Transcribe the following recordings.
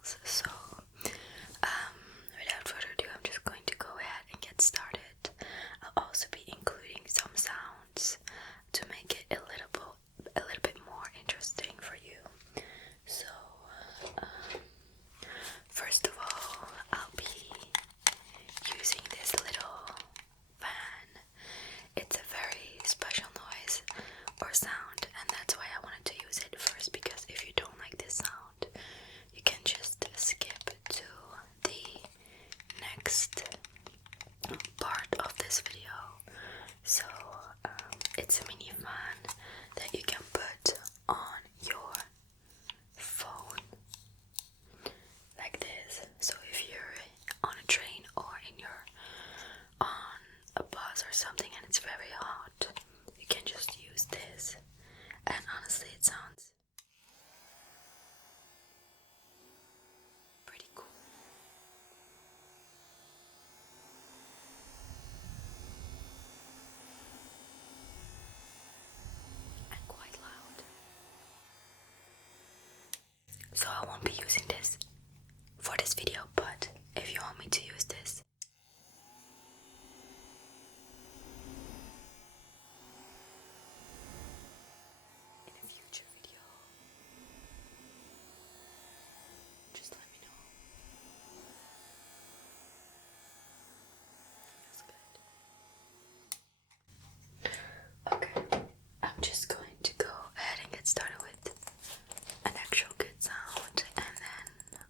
else. So without further ado, I'm just going to go ahead and get started. I'll also be including some sounds to make it a little bit more interesting for you. So first of all, I'll be using this little fan. It's a very special noise or sound, and that's why I wanted to use it first, because if you don't like this sound, you can just skip to the next part of this video. So it's a mini fan that you can put on your phone like this. So if you're on a train or on a bus or something and it's very hot, you can just use this, and honestly it sounds pretty cool. And quite loud. So I won't be using this for this video, but if you want me to use this in a future video, just let me know. Feels good. Okay, I'm just going to go ahead and get started with an actual good sound, and then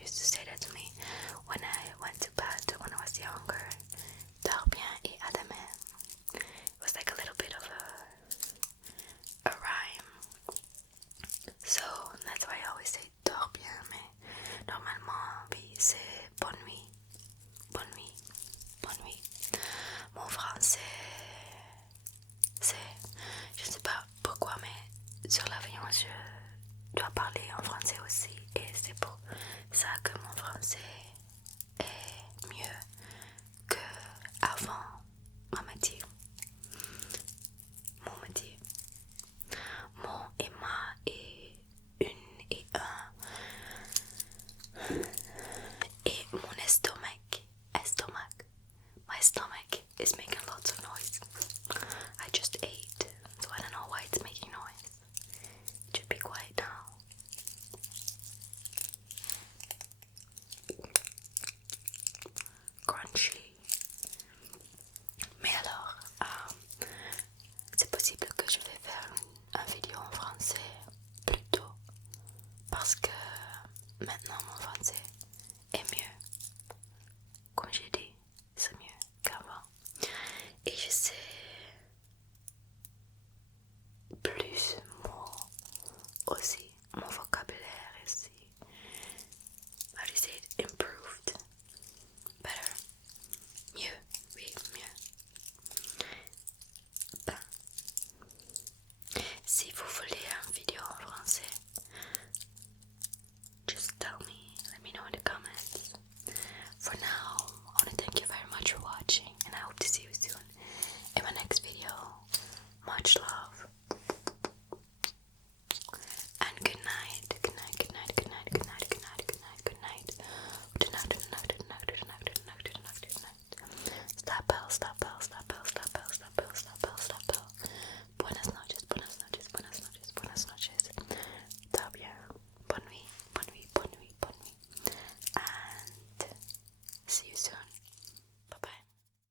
used to say that to me when I went to bed when I was younger. Dors bien et à demain. It was like a little bit of a rhyme. So that's why I always say dors bien, mais normalement, oui, c'est bonne nuit. Bonne nuit. Bonne nuit. Mon français, c'est, je ne sais pas pourquoi, mais sur l'avion, je dois parler en français aussi. Et c'est pour ça que mon français est mieux qu'avant mon métier. Mon métier. Mon et ma et une et un. Et mon estomac. My stomach is making lots of noise. I just ate, so I don't know why it's making noise. It should be quiet now. Crunchy. Mais alors, c'est possible que je vais faire une vidéo en français plus tôt parce que maintenant mon français